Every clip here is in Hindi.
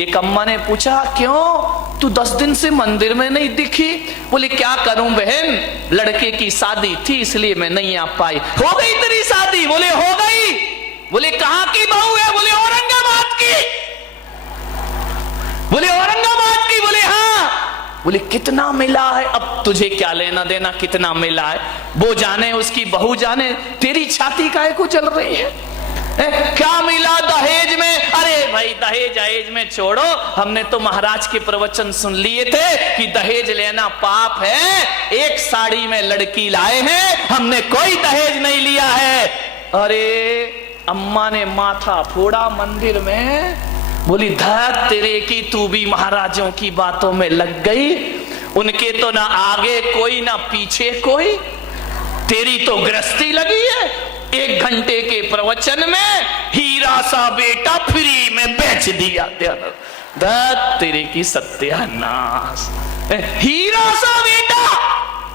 एक अम्मा ने पूछा, क्यों तू 10 दिन से मंदिर में नहीं दिखी? बोले क्या करूं बहन, लड़के की शादी थी इसलिए मैं नहीं आ पाई। हो गई तेरी शादी? बोले हो गई। बोले कहां की बहू है? बोले औरंगाबाद की। बोले औरंगाबाद की? बोले हाँ। बोले कितना मिला है? अब तुझे क्या लेना देना कितना मिला है, वो जाने उसकी बहू जाने, तेरी छाती काहे को चल रही है? क्या मिला दहेज में? अरे भाई दहेज अहेज में छोड़ो, हमने तो महाराज के प्रवचन सुन लिए थे कि दहेज लेना पाप है। एक साड़ी में लड़की लाए हैं, हमने कोई दहेज नहीं लिया है। अरे अम्मा ने माथा फोड़ा मंदिर में। बोली धत तेरे की, तू भी महाराजों की बातों में लग गई। उनके तो ना आगे कोई ना पीछे कोई, तेरी तो गृहस्थी लगी है। 1 घंटे के प्रवचन में हीरा सा बेटा फ्री में बेच दिया। धत तेरे की सत्यानाश, हीरा सा बेटा।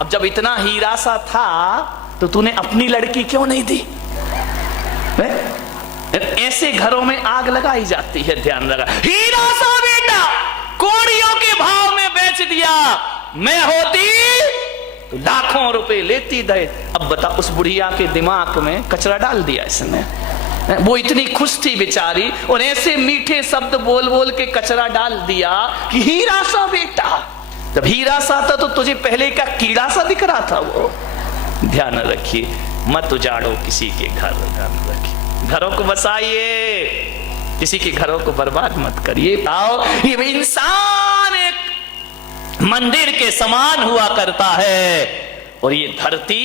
अब जब इतना हीरा सा था तो तूने अपनी लड़की क्यों नहीं दी? ऐसे घरों में आग लगाई जाती है, ध्यान लगा। हीरा सा बेटा कोड़ियों के भाव में बेच दिया। मैं होती तो लाखों रुपए लेती दहेज। अब बता, उस बुढ़िया के दिमाग में कचरा डाल दिया इसने। वो इतनी खुश थी बेचारी, और ऐसे मीठे शब्द बोल बोल के कचरा डाल दिया कि हीरा सा बेटा। जब हीरा सा था तो तुझे पहले का कीड़ा सा दिख रहा था वो। ध्यान रखिए, मत उजाड़ो किसी के घर। ध्यान रखिए, घरों को बसाइए, किसी के घरों को बर्बाद मत करिए। आओ, ये इंसान एक मंदिर के समान हुआ करता है, और ये धरती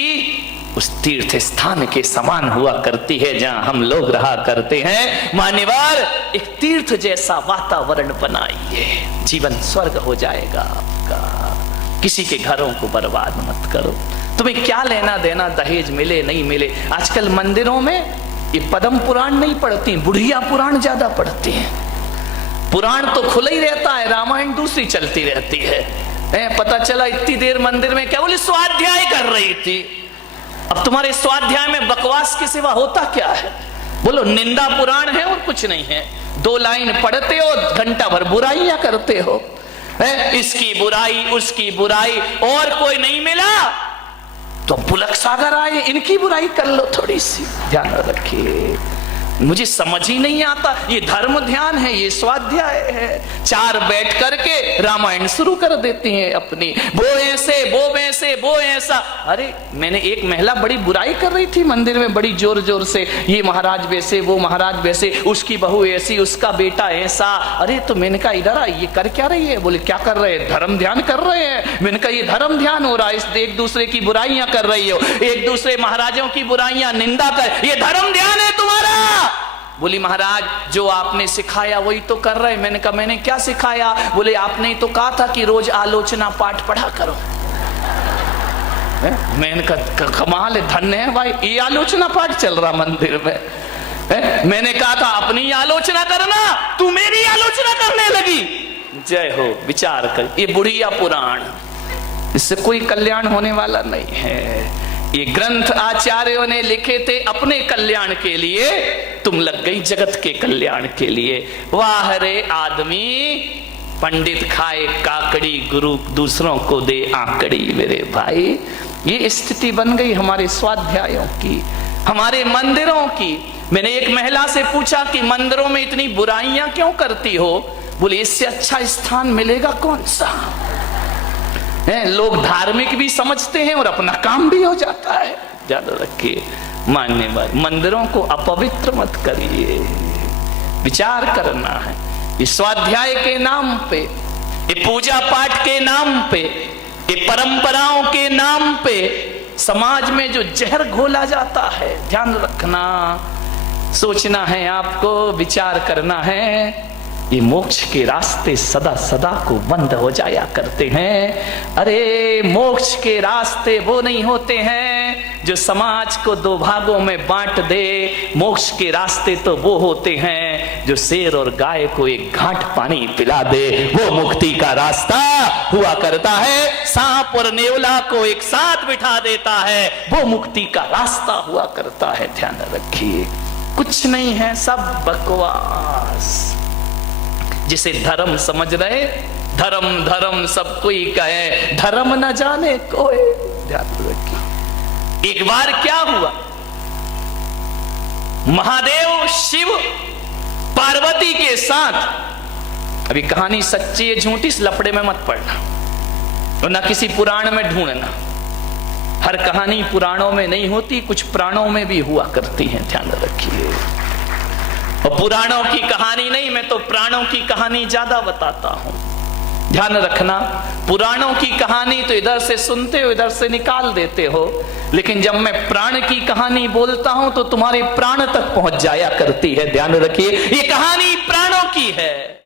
उस तीर्थ स्थान के समान हुआ करती है जहां हम लोग रहा करते हैं। मान्यवर, एक तीर्थ जैसा वातावरण बनाइए, जीवन स्वर्ग हो जाएगा आपका। किसी के घरों को बर्बाद मत करो। तुम्हें क्या लेना देना दहेज मिले नहीं मिले। आजकल मंदिरों में ये पद्म पुराण नहीं पढ़ती, बुढ़िया पुराण ज्यादा पढ़ती हैं। पुराण तो खुला ही रहता है, रामायण दूसरी चलती रहती है। पता चला इतनी देर मंदिर में क्या बोले स्वाध्याय कर रही थी। अब तुम्हारे स्वाध्याय में बकवास के सिवा होता क्या है? बोलो निंदा पुराण है और कुछ नहीं है। 2 लाइन पढ़ते हो, घंटा भर बुराइयां करते हो। इसकी बुराई उसकी बुराई, और कोई नहीं मिला तो पुलक सागर आए, इनकी बुराई कर लो थोड़ी सी। ध्यान रखिए, मुझे समझ ही नहीं आता। ये धर्म ध्यान है, ये स्वाध्याय है। 4 बैठ करके रामायण शुरू कर देती हैं अपनी, वो ऐसे वो वैसे वो ऐसा। अरे मैंने एक महिला बड़ी बुराई कर रही थी मंदिर में बड़ी जोर जोर से, ये महाराज वैसे वो महाराज वैसे, उसकी बहू ऐसी उसका बेटा ऐसा। अरे तो मैंने कहा इधर आ, ये कर क्या रही है? बोले क्या कर रहे हैं? धर्म ध्यान कर रहे हैं। मैंने कहा ये धर्म ध्यान हो रहा है, इस एक दूसरे की बुराइयां कर रही हो, एक दूसरे महाराजों की बुराइयां निंदा कर, ये धर्म ध्यान है तुम्हारा। बोली महाराज जो आपने सिखाया वही तो कर रहे। मैंने कहा मैंने क्या सिखाया? बोले आपने तो कहा था कि रोज आलोचना पाठ पढ़ा करो। मैंने कहा कमाल है, धन्य है भाई, ये आलोचना पाठ चल रहा मंदिर में। मैंने कहा था अपनी आलोचना करना, तू मेरी आलोचना करने लगी। जय हो, विचार कर। ये बुढ़िया पुराण, इससे कोई कल्याण होने वाला नहीं है। ये ग्रंथ आचार्यों ने लिखे थे अपने कल्याण के लिए, तुम लग गई जगत के कल्याण के लिए। वाह रे आदमी, पंडित खाए काकड़ी, गुरु दूसरों को दे आकड़ी। मेरे भाई, ये स्थिति बन गई हमारे स्वाध्यायों की, हमारे मंदिरों की। मैंने एक महिला से पूछा कि मंदिरों में इतनी बुराइयां क्यों करती हो? बोले इससे अच्छा स्थान मिलेगा कौन सा? लोग धार्मिक भी समझते हैं और अपना काम भी हो जाता है। ज्यादा रखिए, मान्यवर, मंदिरों को अपवित्र मत करिए। विचार करना है, ये स्वाध्याय के नाम पे, ये पूजा पाठ के नाम पे, ये परंपराओं के नाम पे समाज में जो जहर घोला जाता है, ध्यान रखना, सोचना है आपको, विचार करना है। ये मोक्ष के रास्ते सदा सदा को बंद हो जाया करते हैं। अरे मोक्ष के रास्ते वो नहीं होते हैं जो समाज को 2 भागों में बांट दे। मोक्ष के रास्ते तो वो होते हैं जो शेर और गाय को एक घाट पानी पिला दे, वो मुक्ति का रास्ता हुआ करता है। सांप और नेवला को एक साथ बिठा देता है, वो मुक्ति का रास्ता हुआ करता है। ध्यान रखिए, कुछ नहीं है, सब बकवास। जिसे धर्म समझ रहे, धर्म धर्म सब कोई कहे, धर्म न जाने कोई। ध्यान रखिए। एक बार क्या हुआ, महादेव शिव पार्वती के साथ, अभी कहानी सच्ची है झूठी इस लफड़े में मत पड़ना और ना किसी पुराण में ढूंढना, हर कहानी पुराणों में नहीं होती, कुछ प्राणों में भी हुआ करती है, ध्यान रखिए। और पुराणों की कहानी नहीं, मैं तो प्राणों की कहानी ज्यादा बताता हूं, ध्यान रखना। पुराणों की कहानी तो इधर से सुनते हो, इधर से निकाल देते हो, लेकिन जब मैं प्राण की कहानी बोलता हूं तो तुम्हारे प्राण तक पहुंच जाया करती है, ध्यान रखिए। ये कहानी प्राणों की है।